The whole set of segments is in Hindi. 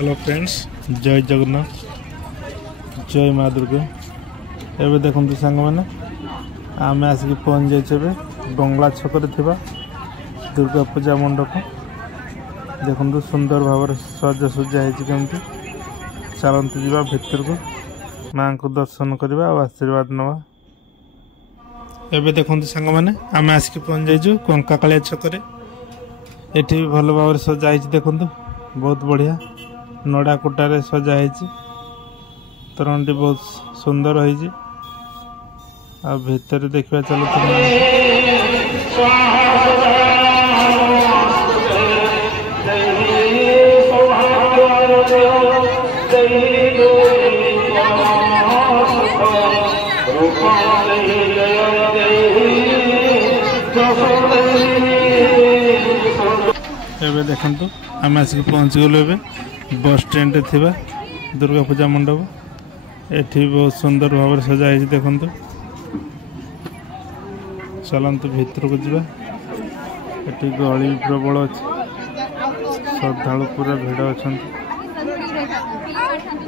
हेलो फ्रेंड्स, जय जगन्नाथ, जय माँ दुर्गा। एवं देखते सांग मैंने आम आसिक पहुँच जाइए बंगला छक दुर्गा पूजा मंडप। देखु सुंदर भाव सजासजा होमती। चलते जावा भितर को माँ को दर्शन करवा और आशीर्वाद नवा। एवं देखते सांग मैंने आम आसिक पहुँच जाइए कंकाकालिया छक। एठी भी भल भाव सजा देखु, बहुत बढ़िया नड़ा कुटारे सजा तोरणटी बहुत सुंदर होती। भितर देखा चलो एवं देखु आम आसिक पहुँची गलु ए बस स्टैंड थी दुर्गा पूजा मंडप। एठी बहुत सुंदर भाव सजा देखु। चलतु भितर को जावा। एठी गहली प्रबल अच्छी, श्रद्धालु पूरा भिड़ अच्छा।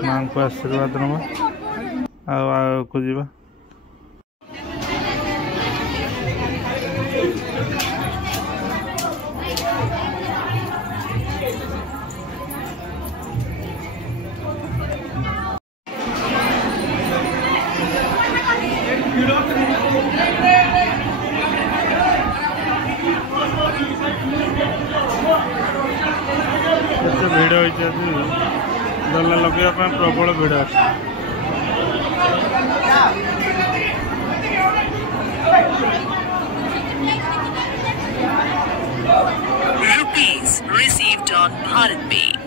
माँ को आशीर्वाद नवा को जावा। भिड़ होता गला लगे प्रबल भिड़ अच्छे। Rupees received on Bharat Pay.